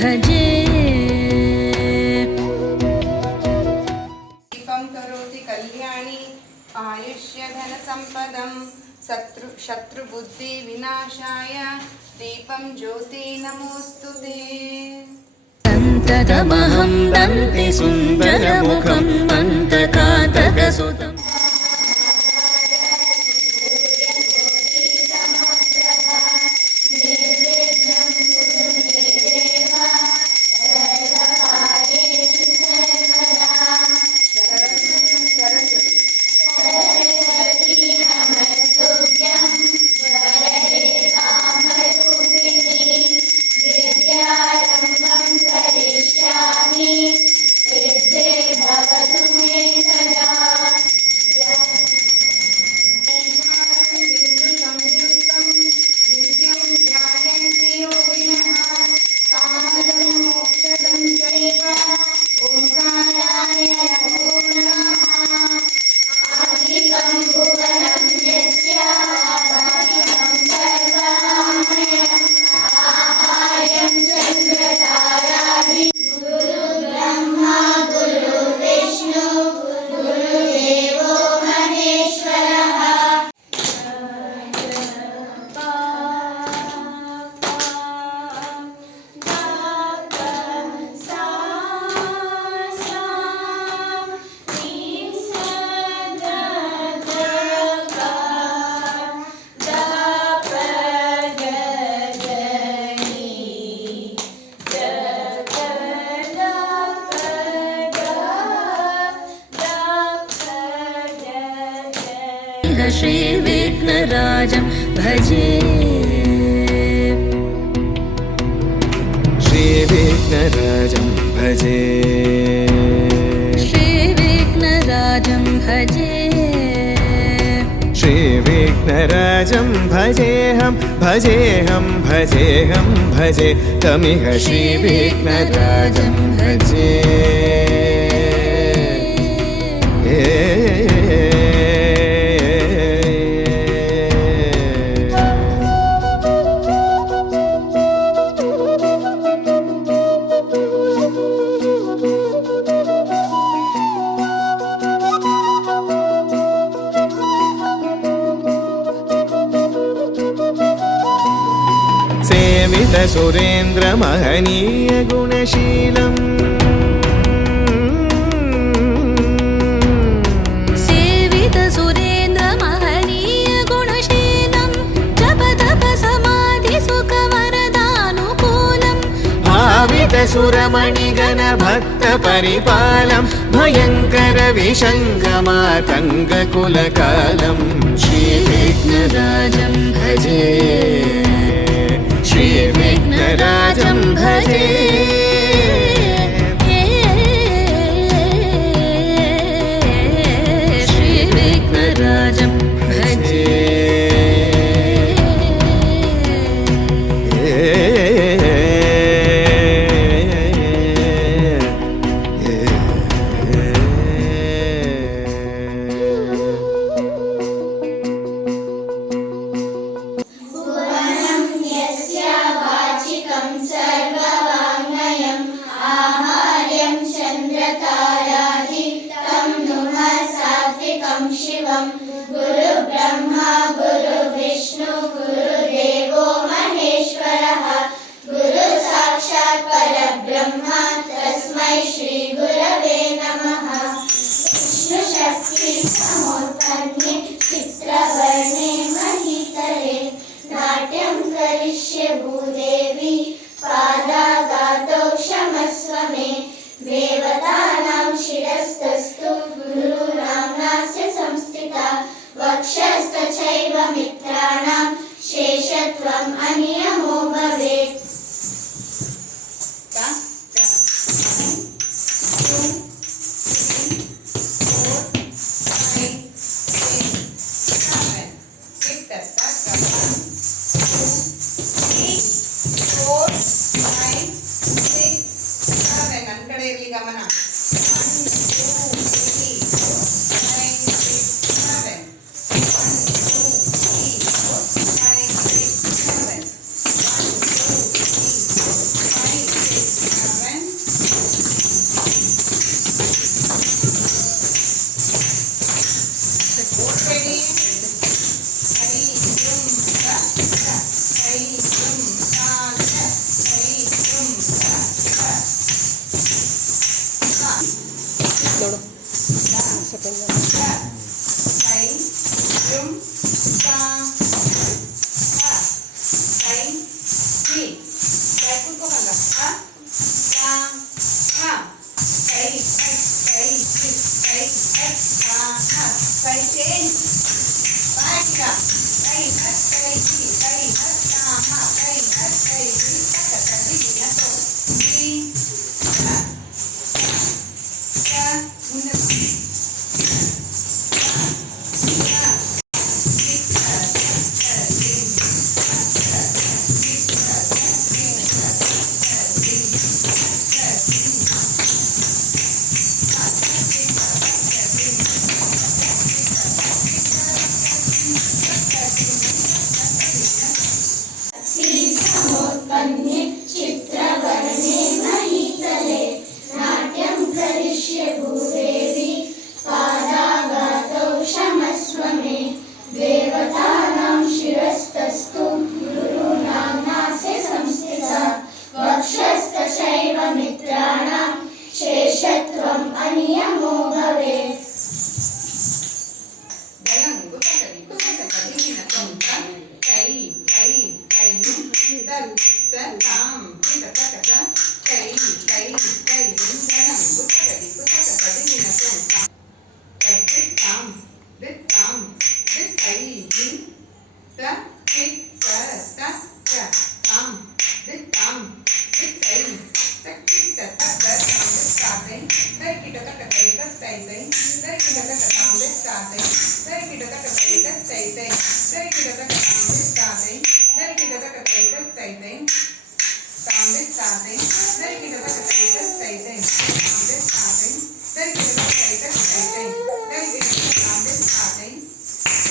भजे। दीपं करोति कल्याणी आयुष्यधनसम्पदं शत्रुबुद्धिविनाशाय दीपं ज्योति नमोऽस्तु ते। सन्ततमहं दन्ति सुन्दरमुखं मन्तकातकसुतम् श्रीविघ्नराजं भजे। श्रीविघ्नराजं भजे। श्रीविघ्नराजं भजे। श्रीविघ्नराजं भजेऽहं भजेऽहं भजेऽहं भजे तमिह श्रीविघ्नराजं भजे। सेवित सुरेन्द्र महनीय गुणशीलम् सेवित सुरेन्द्र महनीय गुणशीलं जप तप समाधि सुख वरदानुकूलम् भावित सुरमणिगण भक्त परिपालं भयङ्कर विशङ्गमातङ्ग कुलकालं श्रीविघ्नराजं भजे। श्रीविघ्नराजं भजे। श्रीविघ्नराजं भजे। गुरु ब्रह्मा गुरु विष्णु गुरुदेवो महेश्वरः गुरु साक्षात् परब्रह्म तस्मै श्री गुरवे नमः। विष्णु शक्ति समुत्पन्ने चित्रवर्णे महीतले नाट्यं करिष्ये भूदेवी पादाघातौ क्षमस्व मे। देवतानां शिरस्तस्तु गुरूणां नास्य संस्थिता वक्षस्थचैव मित्राणां शेषत्वम् अनियमो भवेत्। ಹಿ ಕೈ ಕೂತ್ಕೊಂಬಂದ ಹ ತಾ ಹ ಕೈ ಹತ್ ಕೈ ಹಿ ಕೈ ಹತ್ ತಾ ಹ ಕೈ ಚೇಂಜ್ ಬಾಕಿಗ ಕೈ ಹತ್ ಕೈ ಹಿ ಕೈ ಹತ್ ತಾ ಹ ಕೈ ಹತ್ ಕೈ ಹಿ ತಕ ತದಿಗಿನ ತೋ ಹಿ ಮುಂದೆ समोत्पन्ने चित्रवर्णे महीतले नाट्यं करिष्ये भूदेवी पादाघातौ क्षमस्व मे देवतानां शिरस्तस्तु गुरूणां नासे संस्थिता वक्षस्थशैव मित्राणां शेषत्वम् अनियमो भवेत् ದಳಂಗು ತಗಡಿಗು ತಗಡಿಗಿನ ಕೊಂತ ಕೈ ಕೈ ಕೈ ತಾಂ ತಕ ಕೈ ಕೈ ಕೈ ದಳಂಗು ತಗಡಿಗು ತಗಡಿಗಿನ ಕೊಂತ ತಾಂ ತಾಂ ಕೈ ತ ಕಿಕ್ಕ ತ ತಾಂ ತಾಂ ಕೈ ತಕ್ಕಿಟ್ಟ ತಕ್ಕ ತಾಂಬೆ ತಕ್ಕಿಟ್ಟ ತಕ್ಕ ಕೈ ತೈ ತೈ ತಕ್ಕಿಟ್ಟ ತಕ್ಕ ತಾಂಬೆ ತಾತೈ ತಕ್ಕಿಟ್ಟ ತಕ್ಕ ಕೈ ತೈ ತೈ ತಕ್ಕಿಟ್ಟ ತಕ್ಕ ತಾಂಬೆ ತಾತೈ ತಕ್ಕಿಟ್ಟ ತಕ್ಕ ಕೈ ತೈ ತೈ ತಾಂಬೆ ತಾತೈ ತಕ್ಕಿಟ್ಟ ತಕ್ಕ ಕೈ ತೈ ತೈ ತಾಂಬೆ ತಾತೈ ತಕ್ಕಿಟ್ಟ ತಕ್ಕ ಕೈ ತೈ ತೈ ತಕ್ಕಿಟ್ಟ ತಕ್ಕ ತಾಂಬೆ ತಾತೈ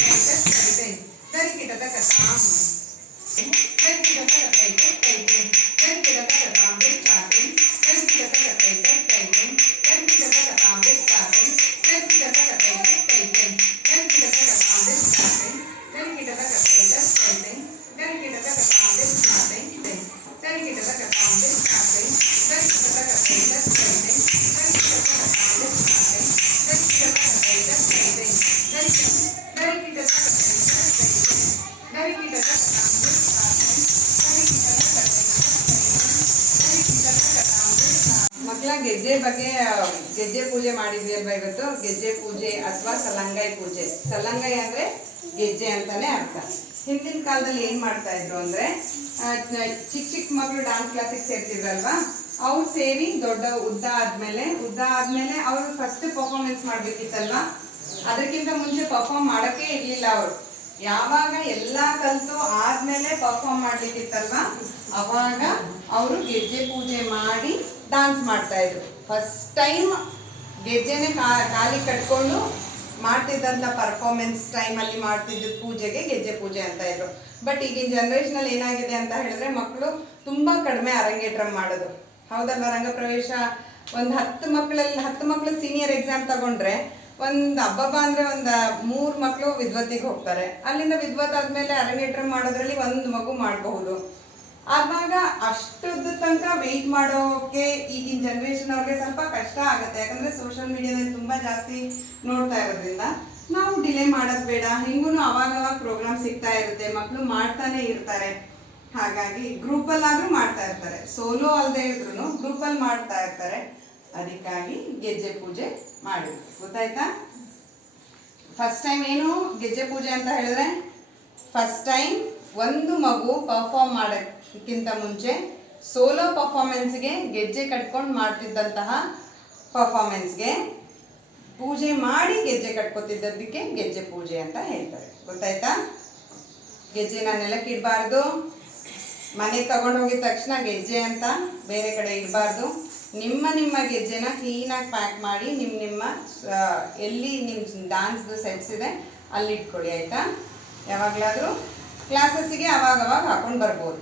ಕೈ ತೈ ತೈ ತಕ್ಕಿಟ್ಟ ತಕ್ಕ ತಾಂ ತಕ್ಕಿಟ್ಟ ತಕ್ಕ ಕೈ ತೈ ತೈ ತಕ್ಕಿಟ್ಟ ತಕ್ಕ ತಾಂಬೆ ತಾತೈ ತಕ್ಕಿಟ್ಟ ತಕ್ಕ ಕೈ ತೈ ತೈ ತಕ್ಕಿಟ್ಟ ತಕ್ಕ ತಾಂಬೆ ತಾತೈ ತಕ್ಕಿಟ್ಟ ತಕ್ಕ ಕೈ ತೈ ತೈ ತಕ್ಕಿಟ್ಟ ತಕ್ಕ ತಾಂಬೆ ತಾತೈ ತಕ್ಕಿಟ್ಟ ತಕ್ಕ ಕೈ ತೈ ತೈ ತಕ್ಕಿಟ್ಟ ತಕ್ಕ ತಾಂಬೆ ತಾತೈ ತೈ ತಕ್ಕಿಟ್ಟ ತಕ್ಕ ತಾಂಬೆ ತಾತೈ ತಕ್ಕಿಟ್ಟ ತಕ್ಕ ಕೈ ತೈ ತೈ ತಕ್ಕಿಟ್ಟ ತಕ್ಕ ತಾಂಬೆ ತಾತೈ ತಕ್ಕಿಟ್ಟ ತಕ್ಕ ಕೈ ತೈ ತೈ ತಕ್ಕಿಟ್ಟ ತಕ್ಕ ಮಕ್ಕಳ ಗೆಜ್ಜೆ ಬಗ್ಗೆ ಗೆಜ್ಜೆ ಪೂಜೆ ಮಾಡಿದ್ವಿ ಅಲ್ವಾ ಇವತ್ತು. ಗೆಜ್ಜೆ ಪೂಜೆ ಅಥವಾ ಸಲ್ಲಂಗಾಯಿ ಪೂಜೆ. ಸಲ್ಲಂಗಾಯಿ ಅಂದ್ರೆ ಗೆಜ್ಜೆ ಅಂತಾನೆ ಅರ್ಥ. ಹಿಂದಿನ ಕಾಲದಲ್ಲಿ ಏನ್ ಮಾಡ್ತಾ ಇದ್ರು ಅಂದ್ರೆ ಚಿಕ್ಕ ಚಿಕ್ಕ ಮಕ್ಕಳು ಡಾನ್ಸ್ ಕ್ಲಾಸಿಗೆ ಸೇರ್ತಿದ್ರಲ್ವಾ, ಅವ್ರು ಸೇರಿ ದೊಡ್ಡ ಉದ್ದ ಆದ್ಮೇಲೆ ಅವ್ರು ಫಸ್ಟ್ ಪರ್ಫಾರ್ಮೆನ್ಸ್ ಮಾಡ್ಬೇಕಿತ್ತಲ್ವಾ. ಅದಕ್ಕಿಂತ ಮುಂಚೆ ಪರ್ಫಾರ್ಮ್ ಮಾಡಕ್ಕೆ ಇರ್ಲಿಲ್ಲ ಅವರು. ಯಾವಾಗ ಎಲ್ಲಾ ಕಲ್ತು ಆದ್ಮೇಲೆ ಪರ್ಫಾರ್ಮ್ ಮಾಡ್ಲಿಕ್ಕಿತ್ತಲ್ವಾ, ಅವಾಗ ಅವರು ಗೆಜ್ಜೆ ಪೂಜೆ ಮಾಡಿ ಡಾನ್ಸ್ ಮಾಡ್ತಾ ಇದ್ರು. ಫಸ್ಟ್ ಟೈಮ್ ಗೆಜ್ಜೆನೆ ಕಾಲಿ ಕಟ್ಕೊಂಡು ಮಾಡ್ತಿದ್ದಂಥ ಪರ್ಫಾರ್ಮೆನ್ಸ್ ಟೈಮಲ್ಲಿ ಮಾಡ್ತಿದ್ದ ಪೂಜೆಗೆ ಗೆಜ್ಜೆ ಪೂಜೆ ಅಂತ ಇದ್ರು. ಬಟ್ ಈಗಿನ ಜನ್ರೇಷನಲ್ಲಿ ಏನಾಗಿದೆ ಅಂತ ಹೇಳಿದ್ರೆ ಮಕ್ಕಳು ತುಂಬಾ ಕಡಿಮೆ ಅರಂಗೇಟ್ರ ಮಾಡೋದು. ಹೌದಲ್ವಾ? ರಂಗಪ್ರವೇಶ ಒಂದು 10 ಮಕ್ಕಳು ಸೀನಿಯರ್ ಎಕ್ಸಾಮ್ ತಗೊಂಡ್ರೆ ಒಂದು ಹಬ್ಬ ಅಂದ್ರೆ ಒಂದು 3 ಮಕ್ಕಳು ವಿದ್ವತ್ತಿಗೆ ಹೋಗ್ತಾರೆ. ಅಲ್ಲಿಂದ ವಿದ್ವತ್ ಆದ್ಮೇಲೆ ಅರಂಗೇಟ್ರ ಮಾಡೋದ್ರಲ್ಲಿ ಒಂದು ಮಗು ಮಾಡಬಹುದು. ಆವಾಗ ಅಷ್ಟೊಂದು ತನಕ ವೆಯ್ಟ್ ಮಾಡೋಕೆ ಈಗಿನ ಜನ್ರೇಷನ್ ಅವ್ರಿಗೆ ಸ್ವಲ್ಪ ಕಷ್ಟ ಆಗುತ್ತೆ. ಯಾಕಂದ್ರೆ ಸೋಷಿಯಲ್ ಮೀಡಿಯಾದಲ್ಲಿ ತುಂಬಾ ಜಾಸ್ತಿ ನೋಡ್ತಾ ಇರೋದ್ರಿಂದ ನಾವು ಡಿಲೇ ಮಾಡೋದು ಬೇಡ. ಹಿಂಗೂ ಅವಾಗ ಪ್ರೋಗ್ರಾಮ್ ಸಿಗ್ತಾ ಇರುತ್ತೆ, ಮಕ್ಕಳು ಮಾಡ್ತಾನೆ ಇರ್ತಾರೆ. ಹಾಗಾಗಿ ಗ್ರೂಪಲ್ಲಾದ್ರೂ ಮಾಡ್ತಾ ಇರ್ತಾರೆ, ಸೋಲೋ ಅಲ್ಲದೆ ಇದ್ರು ಗ್ರೂಪಲ್ಲಿ ಮಾಡ್ತಾ ಇರ್ತಾರೆ. ಅದಕ್ಕಾಗಿ ಗೆಜ್ಜೆ ಪೂಜೆ ಮಾಡಿ. ಗೊತ್ತಾಯ್ತಾ? ಫಸ್ಟ್ ಟೈಮ್ ಏನು ಗೆಜ್ಜೆ ಪೂಜೆ ಅಂತ ಹೇಳಿದ್ರೆ, ಫಸ್ಟ್ ಟೈಮ್ ಒಂದು ಮಗು ಪರ್ಫಾರ್ಮ್ ಮಾಡೋಕ್ಕಿಂತ ಮುಂಚೆ ಸೋಲೋ ಪರ್ಫಾರ್ಮೆನ್ಸ್ಗೆ ಗೆಜ್ಜೆ ಕಟ್ಕೊಂಡು ಮಾಡ್ತಿದ್ದಂತಹ ಪರ್ಫಾರ್ಮೆನ್ಸ್ಗೆ ಪೂಜೆ ಮಾಡಿ ಗೆಜ್ಜೆ ಕಟ್ಕೊತಿದ್ದದಕ್ಕೆ ಗೆಜ್ಜೆ ಪೂಜೆ ಅಂತ ಹೇಳ್ತಾರೆ. ಗೊತ್ತಾಯ್ತಾ? ಗೆಜ್ಜೆನ ನೆಲಕ್ಕೆ ಇಡಬಾರ್ದು. ಮನೆಗೆ ತಗೊಂಡು ಹೋಗಿದ ತಕ್ಷಣ ಗೆಜ್ಜೆ ಅಂತ ಬೇರೆ ಕಡೆ ಇಡಬಾರ್ದು. ನಿಮ್ಮ ಗೆಜ್ಜೆನ ಕ್ಲೀನಾಗಿ ಪ್ಯಾಕ್ ಮಾಡಿ ನಿಮ್ಮ ಎಲ್ಲಿ ನಿಮ್ಮ ಡಾನ್ಸ್ದು ಸೆಟ್ಸ್ ಇದೆ ಅಲ್ಲಿ ಇಟ್ಕೊಳ್ಳಿ. ಆಯಿತಾ? ಯಾವಾಗಲಾದರೂ ಕ್ಲಾಸಸ್ಸಿಗೆ ಅವಾಗವಾಗ ಹಾಕೊಂಡು ಬರ್ಬೋದು.